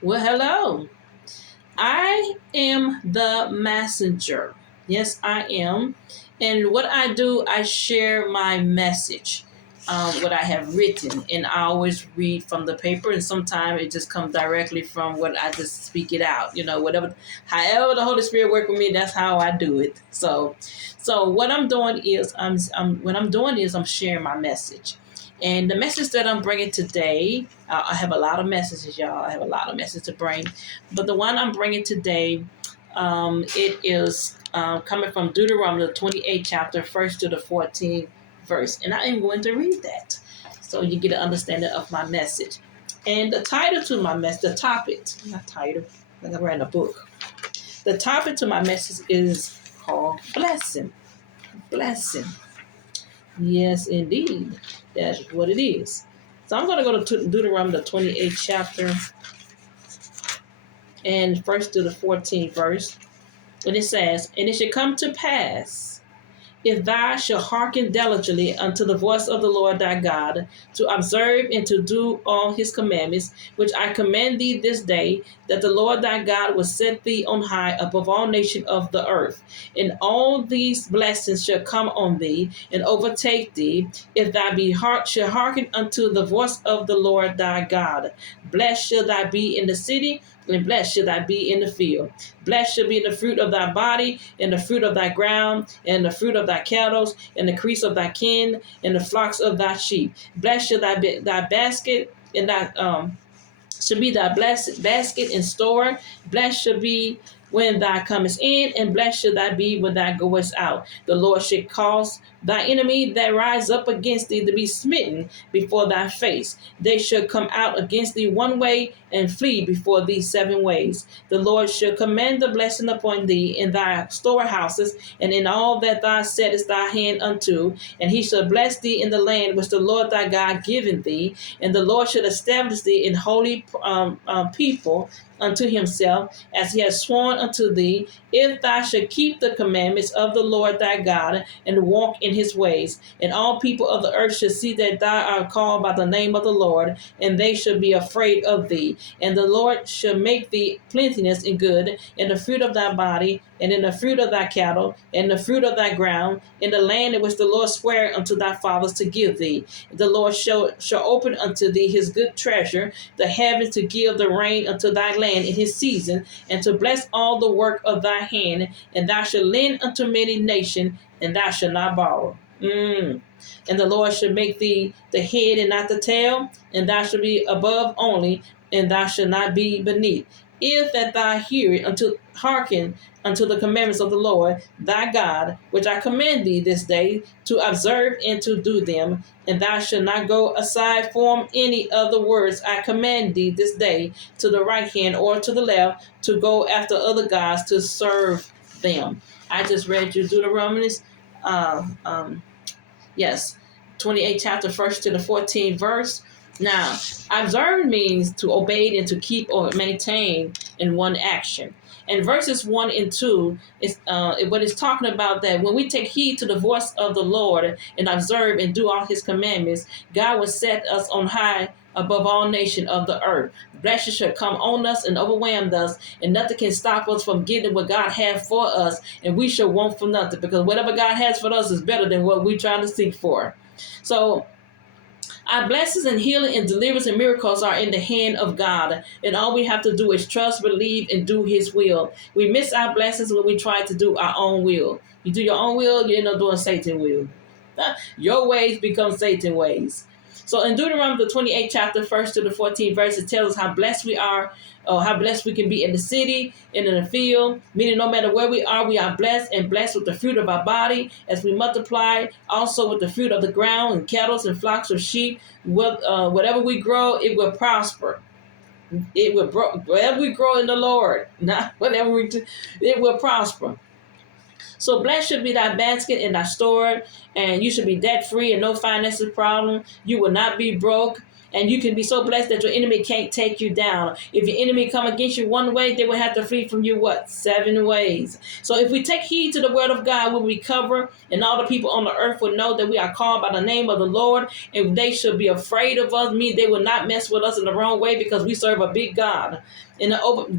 Well, hello. I am the messenger. Yes, I am. And what I do, I share my message, what I have written. And I always read from the paper, and sometimes it just comes directly from what I just speak it out. Whatever, however the Holy Spirit work with me, that's how I do it. So what I'm doing is I'm sharing my message. And the message that I'm bringing today, I have a lot of messages, y'all. I have a lot of messages to bring. But the one I'm bringing today, it is coming from Deuteronomy, the 28th chapter, 1st to the 14th verse. And I am going to read that so you get an understanding of my message. And the title to my message, the topic, not title, like I read a book. The topic to my message is called blessing. Blessing. Yes, indeed. That's what it is. So I'm going to go to Deuteronomy, the 28th chapter, and first to the 14th verse. And it says, "And it shall come to pass, if thou shalt hearken diligently unto the voice of the Lord thy God, to observe and to do all his commandments, which I command thee this day, that the Lord thy God will set thee on high above all nations of the earth. And all these blessings shall come on thee and overtake thee, if thou shall hearken unto the voice of the Lord thy God. Blessed shall thou be in the city, and blessed shall thou be in the field. Blessed shall be the fruit of thy body, and the fruit of thy ground, and the fruit of thy cattle, and the increase of thy kin, and the flocks of thy sheep. Blessed shall thy basket, and thy shall be thy blessed basket and store. Blessed shall be when thou comest in, and blessed shall thou be when thou goest out. The Lord shall cause thy enemy that rise up against thee to be smitten before thy face. They shall come out against thee one way, and flee before thee seven ways. The Lord shall command the blessing upon thee in thy storehouses, and in all that thou settest thy hand unto. And he shall bless thee in the land which the Lord thy God giveth thee. And the Lord shall establish thee in holy people unto himself, as he has sworn unto thee, if thou shalt keep the commandments of the Lord thy God, and walk in his ways. And all people of the earth shall see that thou art called by the name of the Lord, and they shall be afraid of thee. And the Lord shall make thee plenteous in good, in the fruit of thy body, and in the fruit of thy cattle, and the fruit of thy ground, in the land in which the Lord sware unto thy fathers to give thee. The Lord shall open unto thee his good treasure, the heavens, to give the rain unto thy land in his season, and to bless all the work of thy hand. And thou shalt lend unto many nations, and thou shalt not borrow. And the Lord shall make thee the head and not the tail, and thou shalt be above only, and thou shalt not be beneath. If that thou hearken unto the commandments of the Lord thy God, which I command thee this day, to observe and to do them, and thou shalt not go aside from any of the words I command thee this day, to the right hand or to the left, to go after other gods to serve them." I just read you Deuteronomy, uh, um, yes, 28th chapter, 1st to the 14th verse. Now, observe means to obey and to keep or maintain in one action. And verses 1 and 2 is what it's talking about, that when we take heed to the voice of the Lord and observe and do all his commandments, God will set us on high above all nations of the earth. Blessings shall come on us and overwhelm us, and nothing can stop us from getting what God has for us, and we shall want for nothing, because whatever God has for us is better than what we're trying to seek for. So our blessings and healing and deliverance and miracles are in the hand of God. And all we have to do is trust, believe, and do his will. We miss our blessings when we try to do our own will. You do your own will, you end up doing Satan's will. Your ways become Satan's ways. So in Deuteronomy, the 28th chapter, 1st to the 14th verse, it tells us how blessed we are, or how blessed we can be in the city and in the field, meaning no matter where we are blessed, and blessed with the fruit of our body as we multiply, also with the fruit of the ground and cattle and flocks of sheep. Whatever we grow, it will prosper. It will whatever we grow in the Lord, not whatever we do, it will prosper. So blessed should be thy basket and thy store, and you should be debt free and no finances problem. You will not be broke. And you can be so blessed that your enemy can't take you down. If your enemy come against you one way, they will have to flee from you, what? 7 ways. So if we take heed to the word of God, we'll recover, and all the people on the earth will know that we are called by the name of the Lord, and they should be afraid of us. They will not mess with us in the wrong way, because we serve a big God. And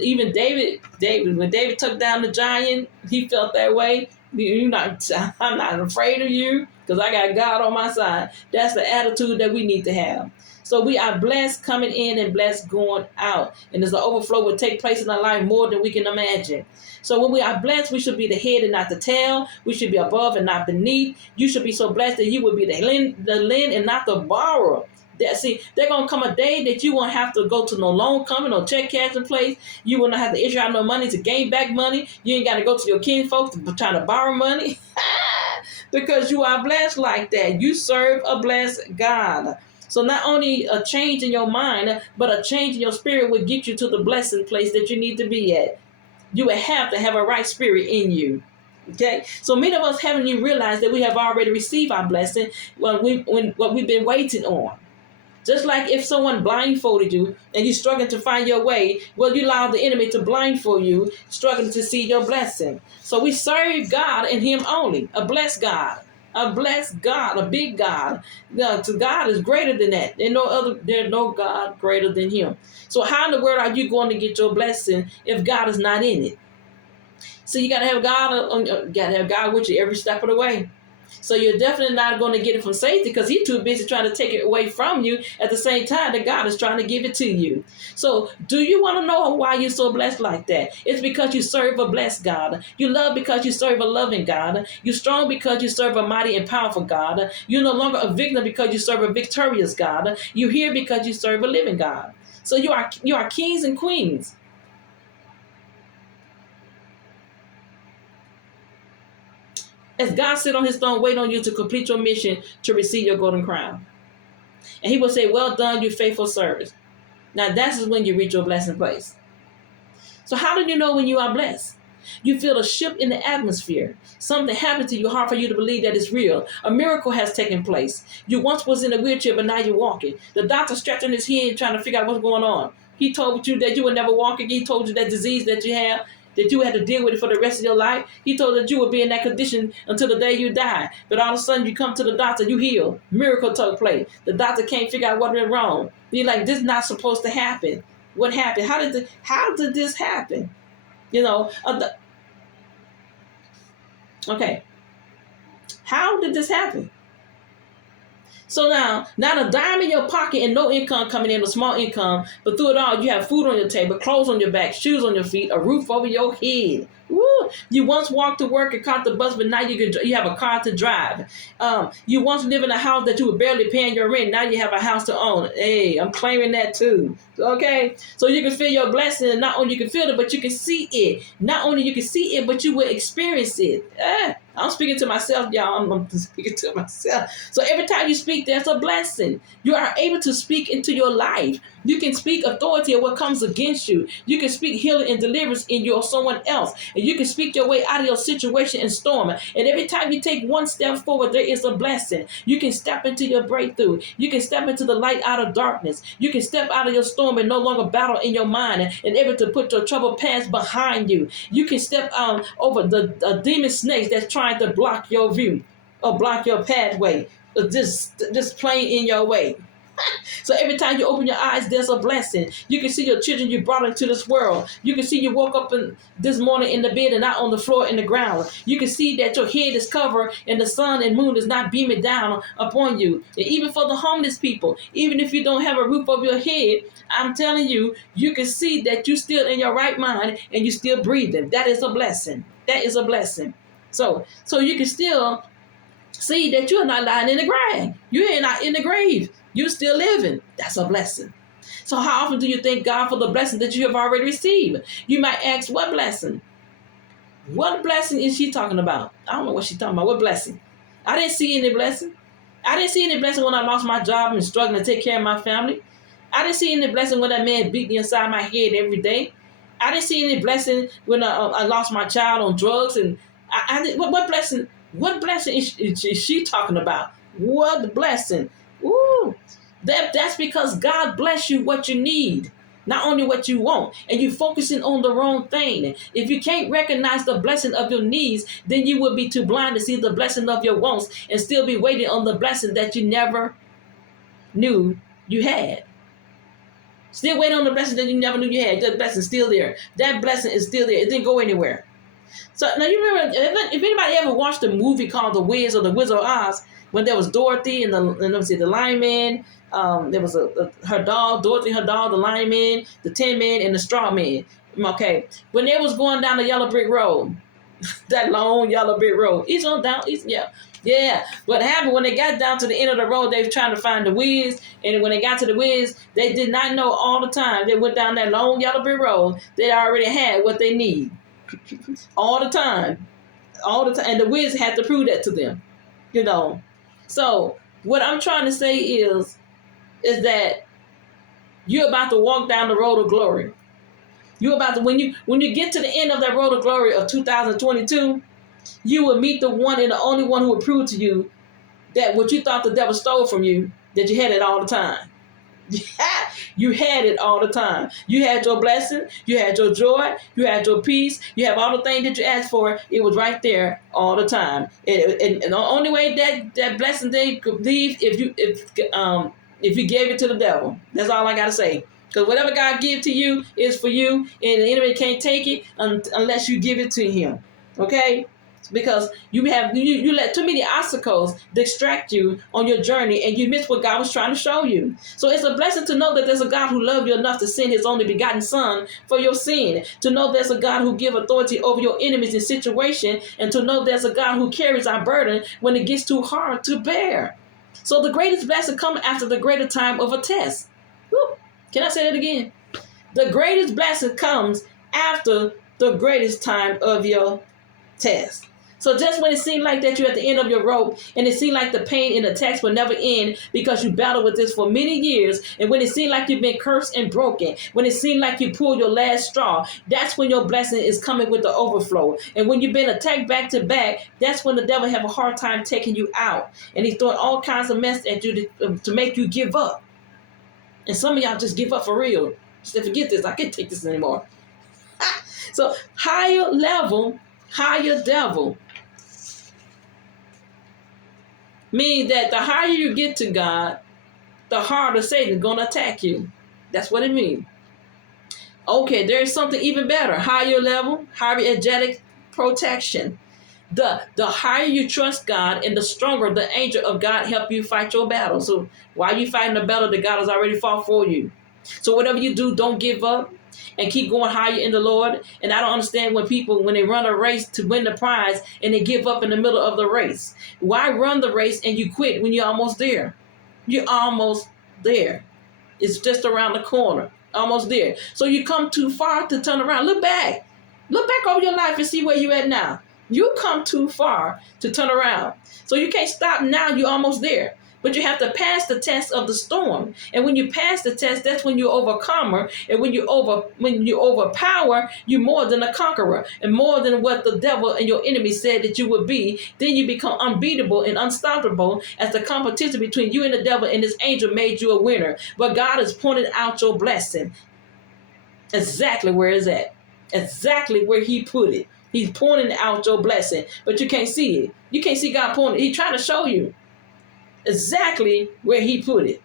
even David, when David took down the giant, he felt that way. I'm not afraid of you, because I got God on my side. That's the attitude that we need to have. So we are blessed coming in and blessed going out. And as the overflow will take place in our life more than we can imagine. So when we are blessed, we should be the head and not the tail. We should be above and not beneath. You should be so blessed that you will be the lend and not the borrower. There's going to come a day that you won't have to go to no loan company or check cashing place. You will not have to issue out no money to gain back money. You ain't got to go to your kin folks to try to borrow money. Because you are blessed like that. You serve a blessed God. So not only a change in your mind, but a change in your spirit will get you to the blessing place that you need to be at. You will have to have a right spirit in you. Okay, so many of us haven't even realized that we have already received our blessing what we've been waiting on. Just like if someone blindfolded you and you're struggling to find your way, well, you allow the enemy to blindfold you, struggling to see your blessing. So we serve God and Him only, a blessed God. A blessed God, a big God. To God is greater than that. There's no God greater than Him. So how in the world are you going to get your blessing if God is not in it? So you gotta have God with you every step of the way. So you're definitely not going to get it from Satan, because he's too busy trying to take it away from you at the same time that God is trying to give it to you. So do you want to know why you're so blessed like that? It's because you serve a blessed God. You love because you serve a loving God. You're strong because you serve a mighty and powerful God. You're no longer a victim because you serve a victorious God. You're here because you serve a living God. So you are kings and queens. As God sit on His throne, wait on you to complete your mission to receive your golden crown. And He will say, well done, you faithful servant. Now that's when you reach your blessing place. So how do you know when you are blessed? You feel a shift in the atmosphere. Something happened to you, hard for you to believe that it's real. A miracle has taken place. You once was in a wheelchair, but now you're walking. The doctor stretching his hand trying to figure out what's going on. He told you that you would never walk again. He told you that disease that you have, that you had to deal with it for the rest of your life. He told that you would be in that condition until the day you die. But all of a sudden you come to the doctor, you heal. Miracle took place. The doctor can't figure out what went wrong. You're like, this is not supposed to happen. What happened? How did this happen? Okay. How did this happen? So now, not a dime in your pocket and no income coming in, a small income, but through it all, you have food on your table, clothes on your back, shoes on your feet, a roof over your head. Woo! You once walked to work and caught the bus, but now you have a car to drive. You once lived in a house that you were barely paying your rent. Now you have a house to own. Hey, I'm claiming that too. Okay? So you can feel your blessing, and not only you can feel it, but you can see it. Not only you can see it, but you will experience it. I'm speaking to myself, y'all. I'm speaking to myself. So every time you speak, there's a blessing. You are able to speak into your life. You can speak authority of what comes against you. You can speak healing and deliverance in you or someone else. And you can speak your way out of your situation and storm. And every time you take one step forward, there is a blessing. You can step into your breakthrough. You can step into the light out of darkness. You can step out of your storm and no longer battle in your mind and able to put your troubled past behind you. You can step over the demon snakes that's trying to block your view or block your pathway, or just plain in your way. So every time you open your eyes, there's a blessing. You can see your children you brought into this world. You can see you woke up this morning in the bed and not on the floor in the ground. You can see that your head is covered and the sun and moon is not beaming down upon you. And even for the homeless people, even if you don't have a roof over your head, I'm telling you, you can see that you're still in your right mind and you're still breathing. That is a blessing. That is a blessing. So you can still see that you're not lying in the grave. You're not in the grave. You're still living. That's a blessing. So how often do you thank God for the blessing that you have already received? You might ask, what blessing? What blessing is she talking about? I don't know what she's talking about. What blessing? I didn't see any blessing. I didn't see any blessing when I lost my job and struggling to take care of my family. I didn't see any blessing when that man beat me inside my head every day. I didn't see any blessing when I lost my child on drugs. And what blessing? What blessing is she talking about? What blessing? Ooh. That's because God bless you what you need, not only what you want. And you're focusing on the wrong thing. If you can't recognize the blessing of your needs, then you will be too blind to see the blessing of your wants and still be waiting on the blessing that you never knew you had. Still waiting on the blessing that you never knew you had. That blessing's still there. That blessing is still there. It didn't go anywhere. So now you remember, if anybody ever watched a movie called The Wiz or The Wizard of Oz, when there was Dorothy and the Lion Man, there was her dog, Dorothy, her dog, the Lion Man, the Tin Man, and the Straw Man. Okay, when they was going down the yellow brick road, that long yellow brick road, yeah. What happened when they got down to the end of the road, they were trying to find the Wiz, and when they got to the Wiz, they did not know all the time. They went down that long yellow brick road. They already had what they need. All the time, and the Wiz had to prove that to them, So what I'm trying to say is that you're about to walk down the road of glory. You're about to when you get to the end of that road of glory of 2022, you will meet the one and the only one who will prove to you that what you thought the devil stole from you, that you had it all the time. You had it all the time. You had your blessing. You had your joy. You had your peace. You have all the things that you asked for. It was right there all the time. And the only way that blessing they could leave if you gave it to the devil. That's all I gotta say. Because whatever God gives to you is for you, and the enemy can't take it unless you give it to him. Okay? Because you let too many obstacles distract you on your journey, and you miss what God was trying to show you. So it's a blessing to know that there's a God who loved you enough to send his only begotten son for your sin. To know there's a God who gives authority over your enemies in situation, and to know there's a God who carries our burden when it gets too hard to bear. So the greatest blessing comes after the greater time of a test. Woo. Can I say that again? The greatest blessing comes after the greatest time of your test. So just when it seemed like that you're at the end of your rope, and it seemed like the pain and the attacks will never end because you battled with this for many years, and when it seemed like you've been cursed and broken, when it seemed like you pulled your last straw, that's when your blessing is coming with the overflow. And when you've been attacked back to back, that's when the devil have a hard time taking you out. And he's throwing all kinds of mess at you to make you give up. And some of y'all just give up for real. Just forget this. I can't take this anymore. So higher level, higher devil means that the higher you get to God, the harder Satan is going to attack you. That's what it means. Okay, there's something even better. Higher level, higher energetic protection. The higher you trust God, and the stronger the angel of God help you fight your battle. So why are you fighting the battle that God has already fought for you? So whatever you do, don't give up and keep going higher in the Lord. And I don't understand when people, when they run a race to win the prize and they give up in the middle of the race. Why run the race and you quit when you're almost there? You're almost there. It's just around the corner. Almost there. So you come too far to turn around. Look back. Look back over your life and see where you're at now. You come too far to turn around. So you can't stop now. You're almost there. But you have to pass the test of the storm. And when you pass the test, that's when you're overcomer. And when you overpower, you're more than a conqueror. And more than what the devil and your enemy said that you would be. Then you become unbeatable and unstoppable, as the competition between you and the devil and his angel made you a winner. But God has pointed out your blessing. Exactly where it's at. Exactly where he put it. He's pointing out your blessing. But you can't see it. You can't see God pointing. He's trying to show you exactly where he put it.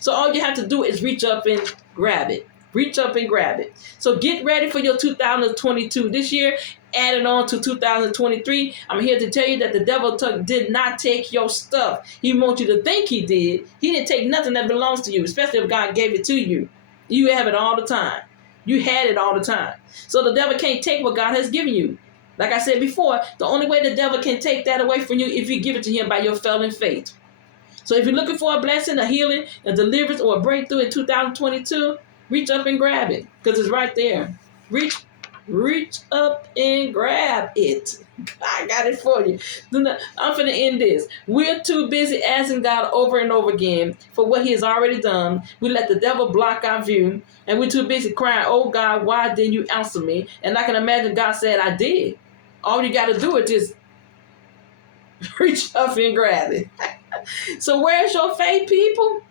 So all you have to do is reach up and grab it. Reach up and grab it. So get ready for your 2022 this year. Added on to 2023. I'm here to tell you that the devil did not take your stuff. He wants you to think he did. He didn't take nothing that belongs to you, especially if God gave it to you. You have it all the time. You had it all the time. So the devil can't take what God has given you. Like I said before, the only way the devil can take that away from you if you give it to him by your failing faith. So if you're looking for a blessing, a healing, a deliverance, or a breakthrough in 2022, reach up and grab it, because it's right there. Reach up and grab it. I got it for you. I'm going to end this. We're too busy asking God over and over again for what he has already done. We let the devil block our view, and we're too busy crying, oh God, why didn't you answer me? And I can imagine God said, I did. All you got to do is just reach up and grab it. So where's your faith, people?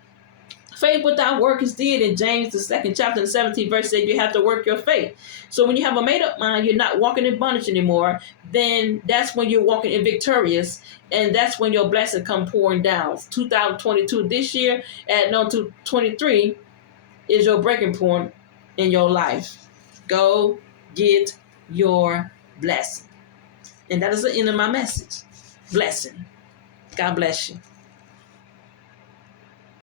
Faith without work is dead. In James, the 2nd chapter, the 17th verse says you have to work your faith. So when you have a made up mind, you're not walking in bondage anymore, then that's when you're walking in victorious, and that's when your blessing come pouring down. 2022 this year, adding on to 23, is your breaking point in your life. Go get your blessing. And that is the end of my message. Blessing. God bless you.